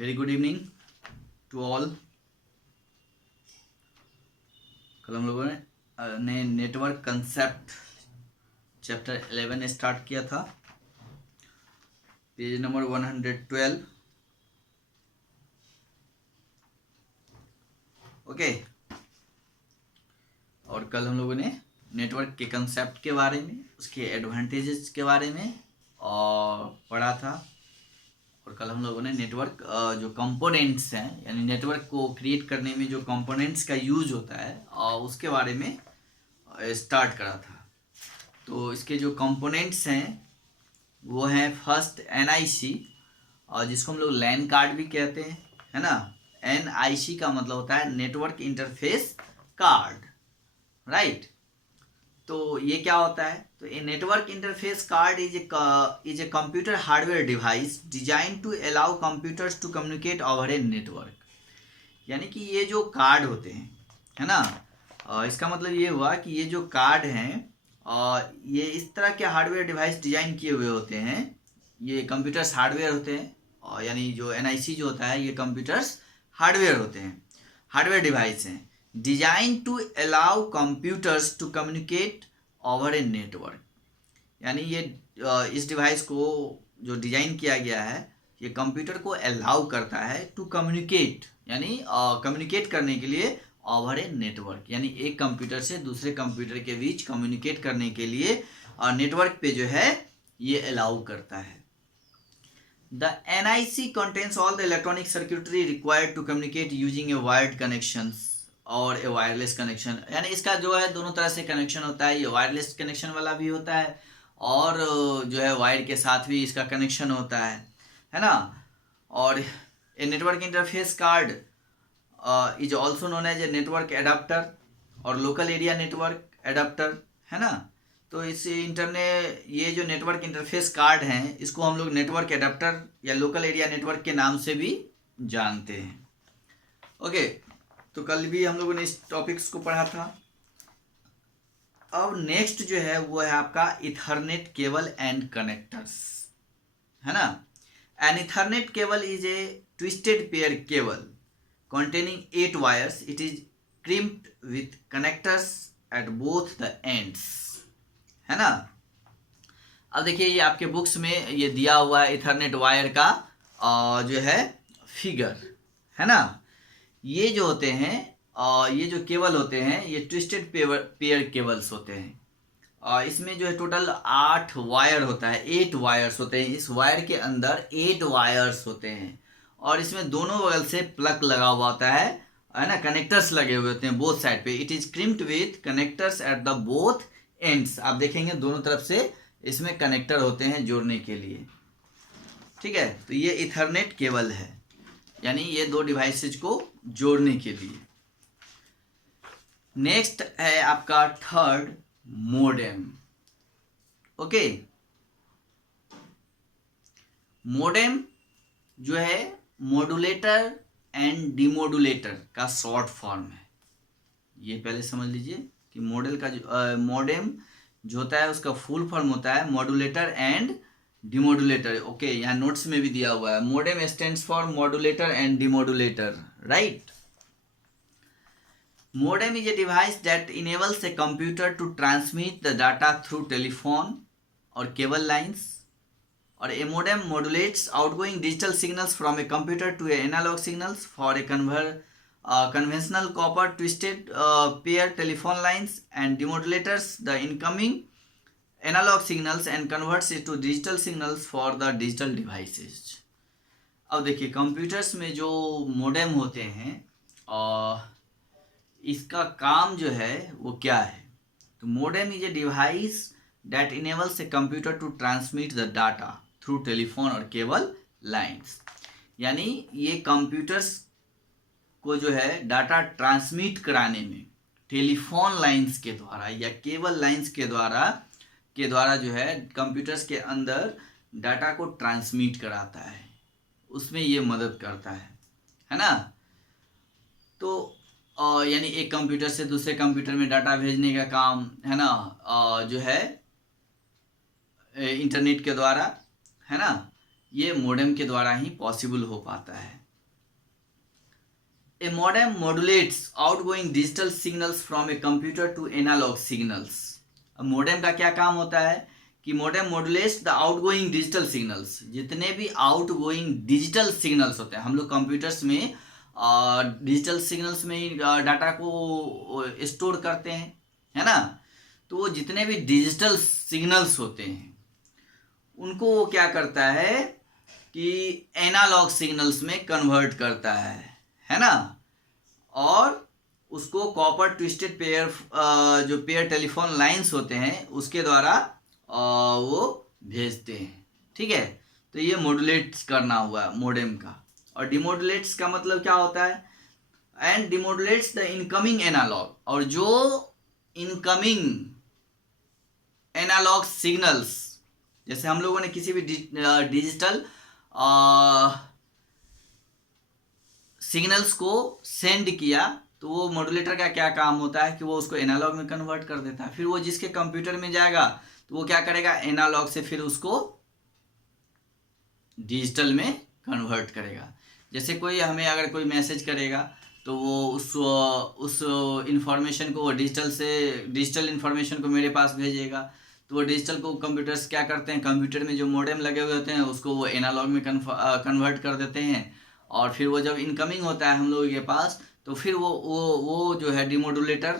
Very good evening to all. कल हम लोगों ने नेटवर्क कंसेप्ट चैप्टर 11 स्टार्ट किया था, पेज नंबर 112। ओके, और कल हम लोगों ने नेटवर्क के कंसेप्ट के बारे में, उसके एडवांटेजेस के बारे में और पढ़ा था। और कल हम लोगों ने नेटवर्क जो कंपोनेंट्स हैं, यानी नेटवर्क को क्रिएट करने में जो कंपोनेंट्स का यूज होता है उसके बारे में स्टार्ट करा था। तो इसके जो कंपोनेंट्स हैं वो हैं फर्स्ट NIC, और जिसको हम लोग लैन कार्ड भी कहते हैं, है ना। NIC का मतलब होता है नेटवर्क इंटरफेस कार्ड, राइट। तो ये क्या होता है? तो a network interface card is a computer hardware device design to allow computers to communicate over a network. यानी कि ये जो कार्ड होते हैं, है ना, इसका मतलब ये हुआ कि ये जो कार्ड हैं ये इस तरह के हार्डवेयर डिवाइस डिजाइन किए हुए होते हैं। ये कंप्यूटर्स हार्डवेयर होते हैं, और यानी जो NIC जो होता है ये कंप्यूटर्स हार्डवेयर होते हैं, हार्डवेयर डिवाइस हैं design to allow computers to communicate over a network. यानी ये इस डिवाइस को जो डिजाइन किया गया है ये कंप्यूटर को अलाउ करता है टू कम्युनिकेट, यानी कम्युनिकेट करने के लिए ओवर ए नेटवर्क, यानी एक कंप्यूटर से दूसरे कंप्यूटर के बीच कम्युनिकेट करने के लिए नेटवर्क पे जो है ये अलाउ करता है। The NIC contains all the electronic circuitry required to communicate using a wired connections और ए वायरलेस कनेक्शन। यानी इसका जो है दोनों तरह से कनेक्शन होता है, ये वायरलेस कनेक्शन वाला भी होता है और जो है वायर के साथ भी इसका कनेक्शन होता है ना। और a network interface card is also known as a network adapter और लोकल एरिया नेटवर्क एडाप्टर, है ना। तो इस ये जो नेटवर्क इंटरफेस कार्ड हैं इसको हम लोग नेटवर्क एडाप्टर या लोकल एरिया नेटवर्क के नाम से भी जानते हैं। ओके, तो कल भी हम लोगों ने इस टॉपिक्स को पढ़ा था। अब नेक्स्ट जो है वो है आपका इथरनेट केबल एंड कनेक्टर्स, है ना। An ethernet cable is a twisted pair cable containing 8 wires. It is crimped with connectors at both the ends, है ना। अब देखिए ये आपके बुक्स में ये दिया हुआ है इथरनेट वायर का जो है फिगर, है ना। ये जो होते हैं ये जो केबल होते हैं ये ट्विस्टेड पेयर केबल्स होते हैं। इसमें जो है टोटल 8 वायर होता है, 8 वायर्स होते हैं। इस वायर के अंदर 8 वायर्स होते हैं और इसमें दोनों बगल से प्लग लगा हुआ होता है ना, कनेक्टर्स लगे हुए होते हैं बोथ साइड पे। It is crimped with connectors at the both ends. आप देखेंगे दोनों तरफ से इसमें कनेक्टर होते हैं जोड़ने के लिए, ठीक है। तो ये इथरनेट केबल है, यानी ये दो डिवाइसेज को जोड़ने के लिए। नेक्स्ट है आपका थर्ड मोडेम। ओके, मोडेम जो है मॉड्यूलेटर एंड डिमोडुलेटर का शॉर्ट फॉर्म है। ये पहले समझ लीजिए कि मॉडल का जो मोडेम जो होता है उसका फुल फॉर्म होता है मॉड्यूलेटर एंड डिमोडुलेटर। ओके, यहाँ नोट्स में भी दिया हुआ है modem stands for modulator and demodulator, right. Modem is a device that enables a computer to transmit the data through telephone और केबल लाइन्स। और a modem modulates outgoing digital signals from a computer to analog signals for a conventional copper twisted pair telephone lines, and demodulates the incoming analog signals and converts it to digital signals for the digital devices. अब देखिए computers में जो modem होते हैं इसका काम जो है वो क्या है? तो modem is a device that enables a computer to transmit the data through telephone और केबल लाइन्स। यानी ये कंप्यूटर्स को जो है डाटा ट्रांसमिट कराने में टेलीफोन लाइन्स के द्वारा या केबल लाइन्स के द्वारा जो है कंप्यूटर्स के अंदर डाटा को ट्रांसमिट कराता है, उसमें ये मदद करता है ना। तो यानी एक कंप्यूटर से दूसरे कंप्यूटर में डाटा भेजने का काम, है ना, जो है इंटरनेट के द्वारा, है ना, ये मोडेम के द्वारा ही पॉसिबल हो पाता है। A modem modulates outgoing digital signals from a computer to analog signals. अब मॉडेम का क्या काम होता है कि modem modulates the outgoing digital signals, जितने भी आउटगोइंग डिजिटल सिग्नल्स होते हैं, हम लोग कंप्यूटर्स में डिजिटल सिग्नल्स में ही डाटा को स्टोर करते हैं, है ना। तो वो जितने भी डिजिटल सिग्नल्स होते हैं उनको वो क्या करता है कि एनालॉग सिग्नल्स में कन्वर्ट करता है ना। और उसको कॉपर ट्विस्टेड पेयर जो पेयर टेलीफोन लाइंस होते हैं उसके द्वारा वो भेजते हैं, ठीक है। तो ये मॉड्यूलेट्स करना हुआ मॉडेम का। और डिमोडुलेट्स का मतलब क्या होता है, एंड डिमोडुलेट्स द इनकमिंग एनालॉग, और जो इनकमिंग एनालॉग सिग्नल्स, जैसे हम लोगों ने किसी भी डिजिटल सिग्नल्स को सेंड किया तो वो मॉड्यूलेटर का क्या काम होता है कि वो उसको एनालॉग में कन्वर्ट कर देता है। फिर वो जिसके कंप्यूटर में जाएगा तो वो क्या करेगा, एनालॉग से फिर उसको डिजिटल में कन्वर्ट करेगा। जैसे कोई हमें अगर कोई मैसेज करेगा तो वो उस इंफॉर्मेशन को वो डिजिटल इंफॉर्मेशन को मेरे पास भेजेगा। तो वो डिजिटल को कंप्यूटर्स क्या करते हैं, कंप्यूटर में जो मॉडेम लगे हुए होते हैं उसको वो एनालॉग में कन्वर्ट कर देते हैं। और फिर वो जब इनकमिंग होता है हम लोगों के पास तो फिर वो जो है डिमोडुलेटर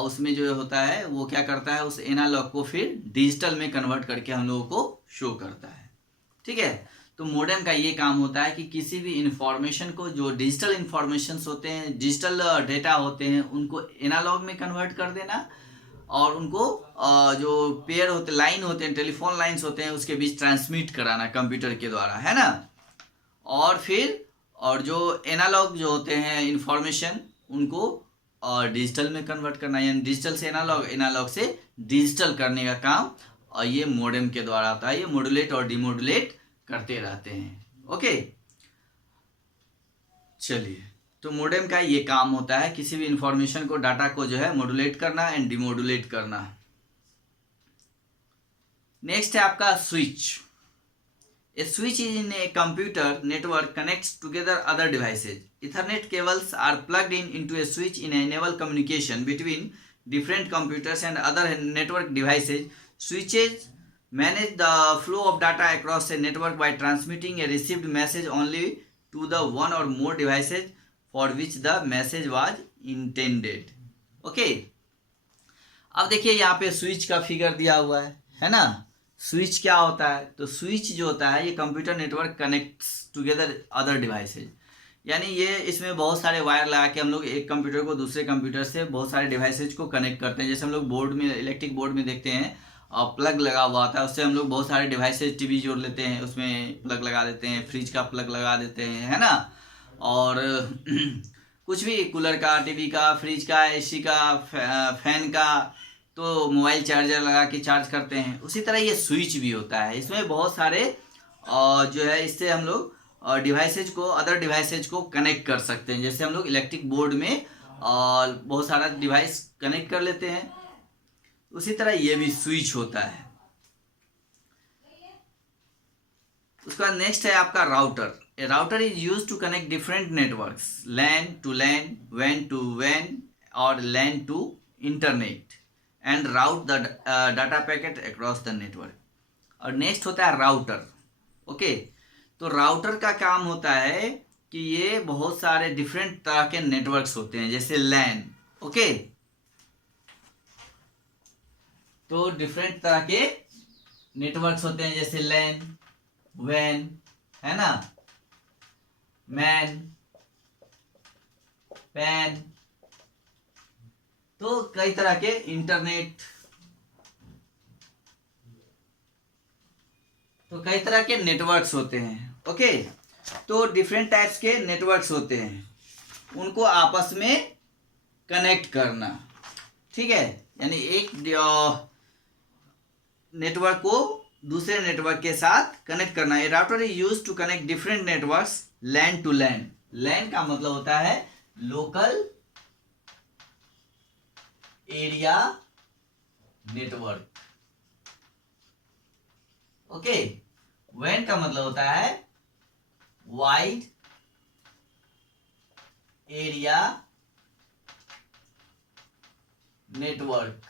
उसमें जो होता है वो क्या करता है, उस एनालॉग को फिर डिजिटल में कन्वर्ट करके हम लोगों को शो करता है, ठीक है। तो मॉडेम का ये काम होता है कि किसी भी इंफॉर्मेशन को, जो डिजिटल इंफॉर्मेशंस होते हैं, डिजिटल डेटा होते हैं, उनको एनालॉग में कन्वर्ट कर देना और उनको जो पेयर होते लाइन होते हैं, टेलीफोन लाइंस होते हैं, उसके बीच ट्रांसमिट कराना कंप्यूटर के द्वारा, है ना। और फिर और जो एनालॉग जो होते हैं इंफॉर्मेशन उनको डिजिटल में कन्वर्ट करना, यानी डिजिटल से एनालॉग, एनालॉग से डिजिटल करने का काम और ये मॉडेम के द्वारा आता है। ये मॉड्यूलेट और डिमॉड्यूलेट करते रहते हैं, ओके। चलिए, तो मॉडेम का ये काम होता है किसी भी इंफॉर्मेशन को, डाटा को जो है मॉड्यूलेट करना एंड डिमॉड्यूलेट करना। नेक्स्ट है आपका switch. A switch is in a computer network connects together other devices. Ethernet cables are plugged into a switch in enable communication between different computers and other network devices. Switches manage the flow of data across a network by transmitting a received message only to the one or more devices for which the message was intended. Okay. अब देखिए यहाँ पे switch का figure दिया हुआ है ना। Switch क्या होता है, तो स्विच जो होता है ये computer network connects together other devices, यानी ये इसमें बहुत सारे वायर लगा के हम लोग एक कंप्यूटर को दूसरे कंप्यूटर से बहुत सारे डिवाइसेज को कनेक्ट करते हैं। जैसे हम लोग बोर्ड में, इलेक्ट्रिक बोर्ड में देखते हैं और प्लग लगा हुआ होता है, उससे हम लोग बहुत सारे डिवाइसेज, टीवी जोड़ लेते हैं, उसमें प्लग लगा देते हैं, फ्रिज का प्लग लगा देते हैं, है ना। और कुछ भी, कूलर का, टीवी का, फ्रिज का, एसी का, फैन का, तो मोबाइल चार्जर लगा के चार्ज करते हैं। उसी तरह ये स्विच भी होता है, इसमें बहुत सारे जो है इससे हम लोग डिवाइसेज को, अदर डिवाइसेज को कनेक्ट कर सकते हैं। जैसे हम लोग इलेक्ट्रिक बोर्ड में बहुत सारा डिवाइस कनेक्ट कर लेते हैं, उसी तरह ये भी स्विच होता है। उसका नेक्स्ट है आपका router. A router is use to connect different networks, LAN to LAN, van to van और लैन to internet and route the data packet across the network. और नेक्स्ट होता है राउटर, ओके। तो राउटर का काम होता है कि ये बहुत सारे डिफरेंट तरह के नेटवर्क्स होते हैं, जैसे लैन, ओके। तो डिफरेंट तरह के नेटवर्क्स होते हैं जैसे लैन, वैन, है ना, मैन, पैन, तो कई तरह के इंटरनेट, तो कई तरह के नेटवर्क्स होते हैं, ओके। तो डिफरेंट टाइप्स के नेटवर्क्स होते हैं, उनको आपस में कनेक्ट करना, ठीक है। यानी एक नेटवर्क को दूसरे नेटवर्क के साथ कनेक्ट करना। A router is used to connect different networks LAN to LAN. LAN का मतलब होता है लोकल एरिया नेटवर्क, ओके। वैन का मतलब होता है wide area network.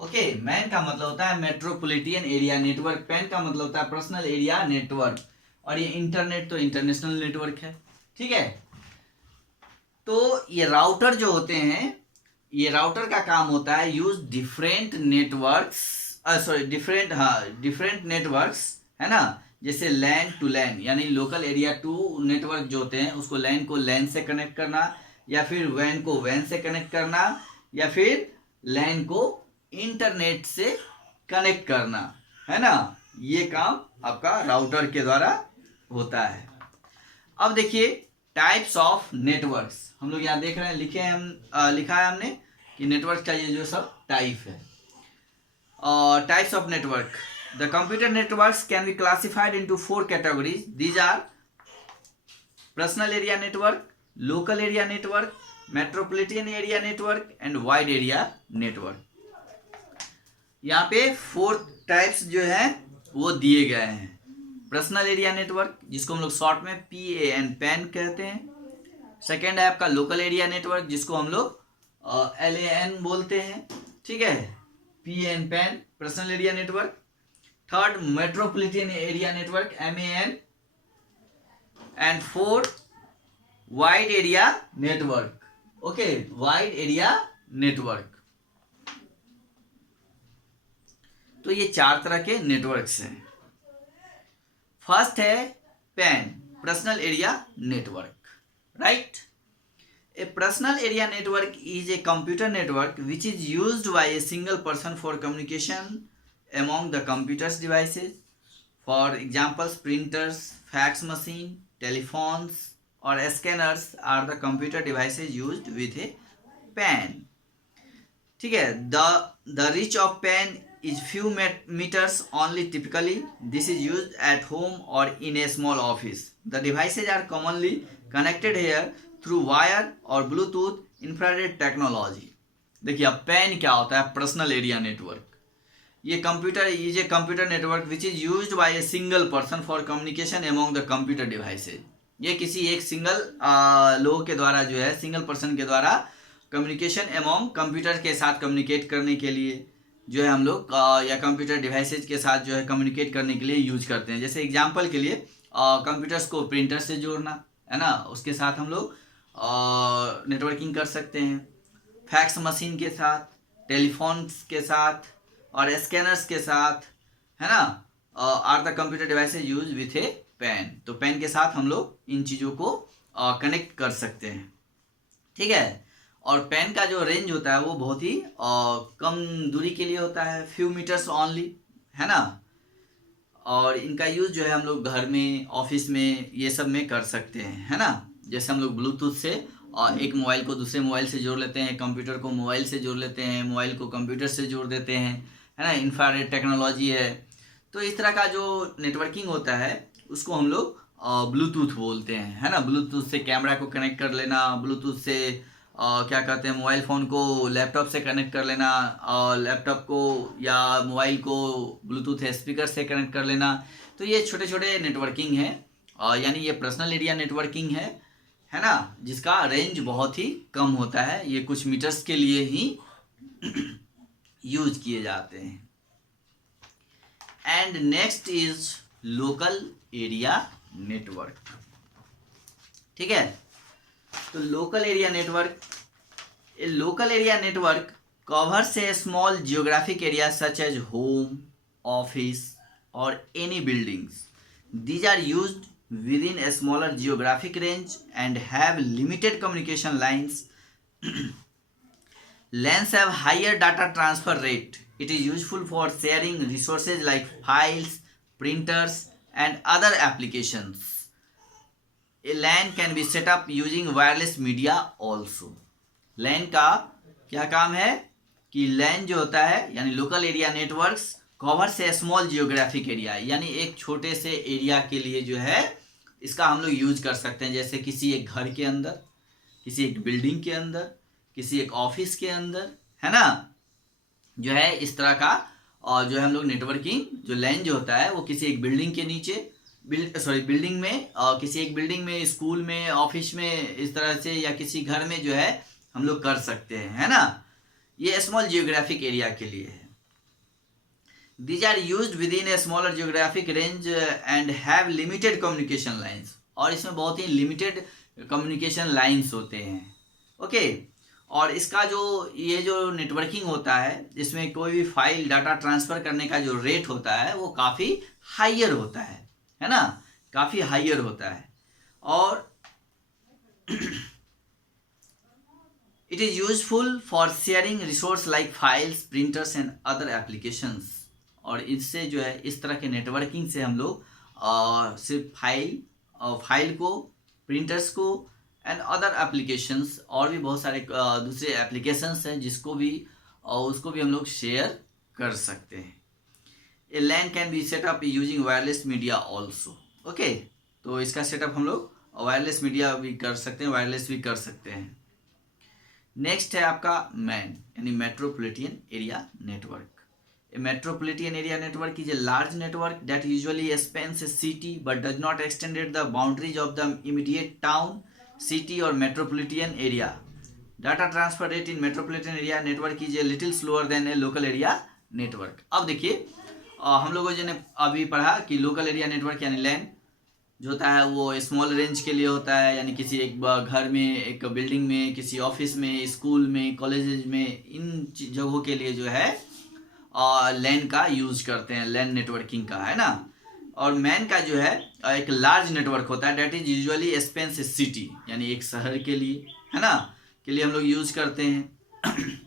Okay, MAN का मतलब होता है मेट्रोपॉलिटन एरिया नेटवर्क, पैन का मतलब होता है पर्सनल एरिया नेटवर्क, और ये इंटरनेट तो इंटरनेशनल नेटवर्क है। ठीक है, तो ये राउटर जो होते हैं, ये राउटर का काम होता है use different networks, sorry different networks, है ना, जैसे लैन टू लैन, यानी लोकल एरिया टू नेटवर्क जो होते हैं उसको लैन को लैन से कनेक्ट करना, या फिर वैन को वैन से कनेक्ट करना, या फिर लैन को इंटरनेट से कनेक्ट करना, है ना। ये काम आपका राउटर के द्वारा होता है। अब देखिए टाइप्स ऑफ नेटवर्क्स, हम लोग यहाँ देख रहे हैं, लिखा है हमने कि नेटवर्क का ये जो सब टाइप है। और types of network, the computer networks can be classified into 4 categories. These are personal area network, local area network, metropolitan area network and wide area network. यहाँ पे 4 टाइप्स जो है वो दिए गए हैं। पर्सनल एरिया नेटवर्क, जिसको हम लोग शॉर्ट में PAN पैन कहते हैं। सेकेंड है आपका लोकल एरिया नेटवर्क, जिसको हम लोग LAN बोलते हैं। ठीक है, PAN pan personal area network. Third metropolitan area network MAN, and fourth wide area network. Okay, wide area network. तो ये 4 तरह के नेटवर्क्स हैं। फर्स्ट है pan, personal area network, right. A personal area network is a computer network which is used by a single person for communication among the computer's devices. For examples, printers, fax machine, telephones or scanners are the computer devices used with a PAN. ठीक है, the reach of PAN is few meters only typically. This is used at home or in a small office. The devices are commonly connected here through wire और Bluetooth infrared technology. देखिए अब pan क्या होता है, personal area network. ये computer network which is used by a single person for communication among the computer devices. ये किसी एक सिंगल लोग के द्वारा जो है, सिंगल पर्सन के द्वारा कम्युनिकेशन अमॉन्ग कंप्यूटर के साथ कम्युनिकेट करने के लिए जो है हम लोग या कंप्यूटर डिवाइसेज के साथ जो है कम्युनिकेट करने के लिए यूज करते हैं। जैसे एग्जांपल के लिए कंप्यूटर्स को प्रिंटर से जोड़ना, है ना, उसके साथ हम लोग नेटवर्किंग कर सकते हैं। फैक्स मशीन के साथ, टेलीफोन्स के साथ और स्कैनर्स के साथ, है ना, are the computer devices use with a PAN. तो पैन के साथ हम लोग इन चीज़ों को कनेक्ट कर सकते हैं। ठीक है, और पैन का जो रेंज होता है वो बहुत ही कम दूरी के लिए होता है, फ्यू मीटर्स ओनली, है ना। और इनका यूज़ जो है हम लोग घर में, ऑफिस में, ये सब में कर सकते हैं, है ना। जैसे हम लोग ब्लूटूथ से एक मोबाइल को दूसरे मोबाइल से जोड़ लेते हैं, कंप्यूटर को मोबाइल से जोड़ लेते हैं, मोबाइल को कंप्यूटर से जोड़ देते हैं, है ना, इंफ्रारेड टेक्नोलॉजी है। तो इस तरह का जो नेटवर्किंग होता है उसको हम लोग ब्लूटूथ बोलते हैं, है ना। ब्लूटूथ से कैमरा को कनेक्ट कर लेना, ब्लूटूथ से क्या कहते हैं, मोबाइल फ़ोन को लैपटॉप से कनेक्ट कर लेना, और लैपटॉप को या मोबाइल को ब्लूटूथ स्पीकर से कनेक्ट कर लेना। तो ये छोटे छोटे नेटवर्किंग है, यानी ये पर्सनल एरिया नेटवर्किंग है ना, जिसका रेंज बहुत ही कम होता है। ये कुछ मीटर्स के लिए ही यूज किए जाते हैं। And next is local area network. ठीक है, तो local area network covers a small geographic area such as home, office or any buildings. These are used within a smaller geographic range and have limited communication lines. LANs have higher data transfer rate. It is useful for sharing resources like files, printers and other applications. A LAN can be set up using wireless media also. LAN का क्या काम है कि LAN जो होता है यानी local area networks cover से स्मॉल जियोग्राफिक एरिया, यानी एक छोटे से एरिया के लिए जो है इसका हम लोग यूज कर सकते हैं। जैसे किसी एक घर के अंदर, किसी एक बिल्डिंग के अंदर, किसी एक ऑफिस के अंदर, है ना, जो है इस तरह का। और जो है हम लोग नेटवर्किंग जो LAN जो होता है वो किसी एक बिल्डिंग के नीचे बिल्डिंग में, किसी एक बिल्डिंग में, स्कूल में, ऑफिस में, इस तरह से, या किसी घर में जो है हम लोग कर सकते हैं, है ना। ये स्मॉल जियोग्राफिक एरिया के लिए है। These are used within a smaller geographic range and have limited communication lines. और इसमें बहुत ही लिमिटेड कम्युनिकेशन लाइंस होते हैं, ओके। और इसका जो ये जो नेटवर्किंग होता है, इसमें कोई भी फाइल डाटा ट्रांसफ़र करने का जो रेट होता है वो काफ़ी हाइयर होता है ना, काफ़ी हाइयर होता है। और it is useful for sharing resource like files, printers and other applications. और इससे जो है, इस तरह के नेटवर्किंग से हम लोग सिर्फ फाइल को, प्रिंटर्स को एंड अदर एप्लीकेशंस, और भी बहुत सारे दूसरे एप्लीकेशंस हैं जिसको भी उसको भी हम लोग शेयर कर सकते हैं। A LAN can be setup using wireless media also, okay. तो इसका सेटअप हम लोग वायरलेस मीडिया भी कर सकते हैं, वायरलेस भी कर सकते हैं। नेक्स्ट है आपका मैन, यानी metropolitan area network. A metropolitan area network is a large network that usually spans a city but does not extend the boundaries of the immediate town, city or metropolitan area. Data transfer rate in metropolitan area network is a little slower than a local area network. अब देखिए, हम लोगों ने अभी पढ़ा कि local area network यानी लैन जो होता है वो स्मॉल रेंज के लिए होता है, यानी किसी एक घर में, एक बिल्डिंग में, किसी ऑफिस में, स्कूल में, कॉलेजेस में, इन जगहों के लिए जो है लैन का यूज करते हैं, लैन नेटवर्किंग का, है ना। और मैन का जो है एक लार्ज नेटवर्क होता है, that is usually spans a city, यानी एक शहर के लिए, है ना, के लिए हम लोग यूज करते हैं।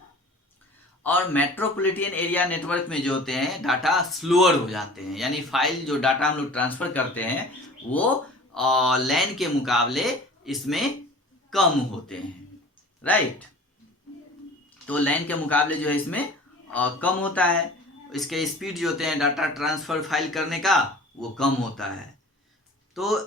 और मेट्रोपॉलिटन एरिया नेटवर्क में जो होते हैं डाटा स्लोअर हो जाते हैं, यानी फाइल जो डाटा हम लोग ट्रांसफर करते हैं वो लैन के मुकाबले इसमें कम होते हैं, राइट। तो लैन के मुकाबले जो है इसमें कम होता है, इसके स्पीड जो होते हैं डाटा ट्रांसफ़र फाइल करने का वो कम होता है। तो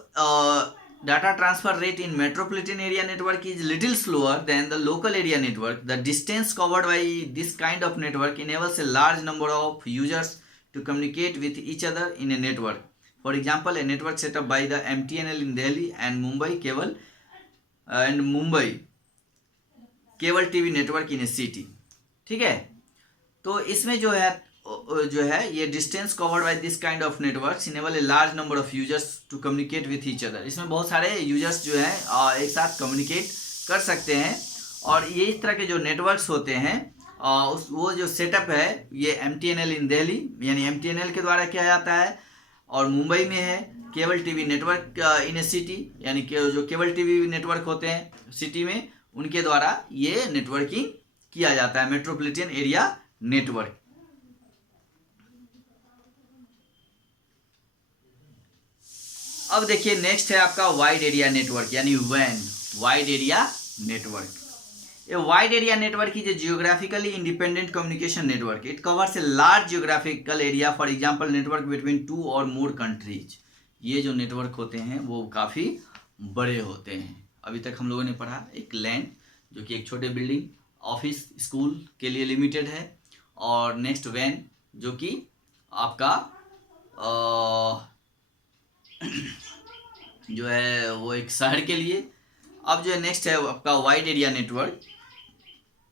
data transfer rate in metropolitan area network is little slower than the local area network. The distance covered by this kind of network enables a large number of users to communicate with each other in a network. For example, a network setup by the MTNL in Delhi and Mumbai cable TV network in a city, ठीक है। तो इसमें जो है ये distance covered by this kind of networks enable a large number of users to communicate with each other. इसमें बहुत सारे यूजर्स जो हैं एक साथ कम्युनिकेट कर सकते हैं। और ये इस तरह के जो नेटवर्क्स होते हैं वो जो सेटअप है ये MTNL इन दिल्ली, यानी MTNL के द्वारा किया जाता है। और मुंबई में है cable TV network in a city, यानी जो केबल TV नेटवर्क होते हैं सिटी में, उनके द्वारा ये नेटवर्किंग किया जाता है, मेट्रोपॉलिटन एरिया नेटवर्क। अब देखिए नेक्स्ट है आपका वाइड एरिया नेटवर्क, यानी वैन, wide area network. A wide area network is a geographically independent communication network. It covers a large geographical area, for example network between 2 और मोर कंट्रीज। ये जो network होते हैं वो काफ़ी बड़े होते हैं। अभी तक हम लोगों ने पढ़ा एक लैन जो कि एक छोटे बिल्डिंग, ऑफिस, स्कूल के लिए लिमिटेड है, और नेक्स्ट वैन जो कि आपका जो है वो एक शहर के लिए। अब जो है नेक्स्ट है आपका वाइड एरिया नेटवर्क,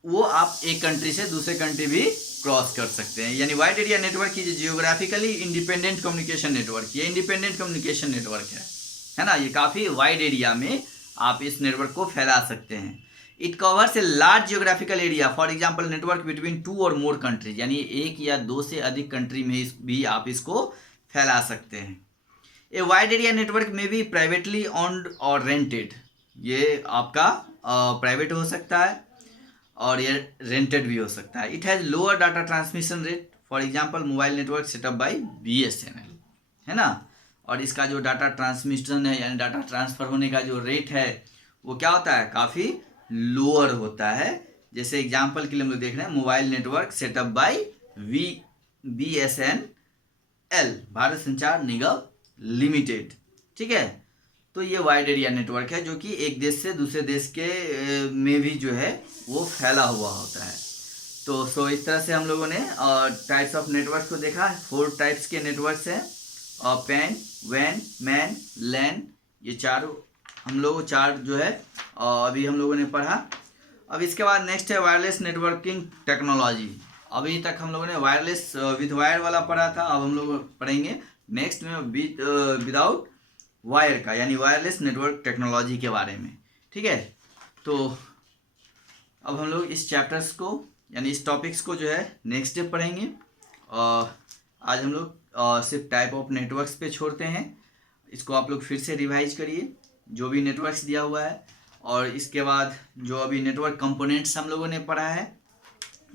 वो आप एक कंट्री से दूसरे कंट्री भी क्रॉस कर सकते हैं। यानी वाइड एरिया नेटवर्क की जियोग्राफिकली इंडिपेंडेंट कम्युनिकेशन नेटवर्क, ये इंडिपेंडेंट कम्युनिकेशन नेटवर्क है ना। ये काफ़ी वाइड एरिया में आप इस नेटवर्क को फैला सकते हैं। It covers a large geographical area, for example network between 2 और मोर कंट्रीज, यानी 1 या 2 से अधिक कंट्री में भी आप इसको फैला सकते हैं। ए वाइड एरिया नेटवर्क में भी प्राइवेटली ऑन्ड और रेंटेड, ये आपका प्राइवेट हो सकता है और ये रेंटेड भी हो सकता है। It has lower data transmission rate, for example mobile network setup by BSNL, है ना। और इसका जो डाटा ट्रांसमिशन है यानी डाटा ट्रांसफ़र होने का जो रेट है वो क्या होता है, काफ़ी लोअर होता है। जैसे एग्जांपल के लिए हम लोग देख रहे हैं mobile network setup by BSNL, Bharat Sanchar Nigam limited, ठीक है। तो ये वाइड एरिया नेटवर्क है जो कि एक देश से दूसरे देश के में भी जो है वो फैला हुआ होता है। तो इस तरह से हम लोगों ने टाइप्स ऑफ नेटवर्क को देखा। 4 टाइप्स के नेटवर्क्स हैं, पैन, वैन, मैन, लैन, ये चार हम लोग चार जो है अभी हम लोगों ने पढ़ा। अब इसके बाद नेक्स्ट है वायरलेस नेटवर्किंग टेक्नोलॉजी। अभी तक हम लोगों ने वायरलेस विद वायर वाला पढ़ा था, अब हम लोग पढ़ेंगे नेक्स्ट में विदाउट वायर का, यानी वायरलेस नेटवर्क टेक्नोलॉजी के बारे में। ठीक है, तो अब हम लोग इस चैप्टर्स को यानी इस टॉपिक्स को जो है नेक्स्ट डे पढ़ेंगे। आज हम लोग सिर्फ टाइप ऑफ नेटवर्क्स पे छोड़ते हैं। इसको आप लोग फिर से रिवाइज करिए जो भी नेटवर्क्स दिया हुआ है, और इसके बाद जो अभी नेटवर्क कंपोनेंट्स हम लोगों ने पढ़ा है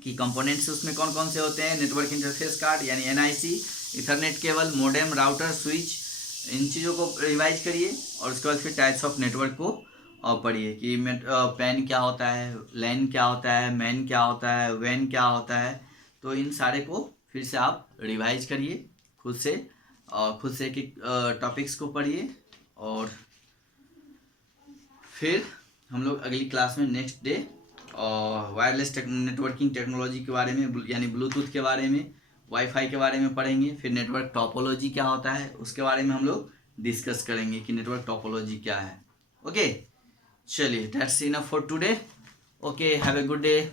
कि कंपोनेंट्स उसमें कौन कौन से होते हैं, नेटवर्क इंटरफेस कार्ड यानी NIC, ethernet cable, modem, router, switch, इन चीज़ों को रिवाइज करिए। और उसके बाद फिर टाइप्स ऑफ नेटवर्क को पढ़िए कि पैन क्या होता है, लैन क्या होता है, मैन क्या होता है, वैन क्या होता है। तो इन सारे को फिर से आप रिवाइज करिए खुद से एक एक टॉपिक्स को पढ़िए। और फिर हम लोग अगली क्लास में next day wireless networking technology के बारे में यानी ब्लूटूथ के बारे में, वाईफाई के बारे में पढ़ेंगे। फिर नेटवर्क टोपोलॉजी क्या होता है उसके बारे में हम लोग डिस्कस करेंगे कि नेटवर्क टोपोलॉजी क्या है। ओके, चलिए, that's enough for today. Okay, have a good day.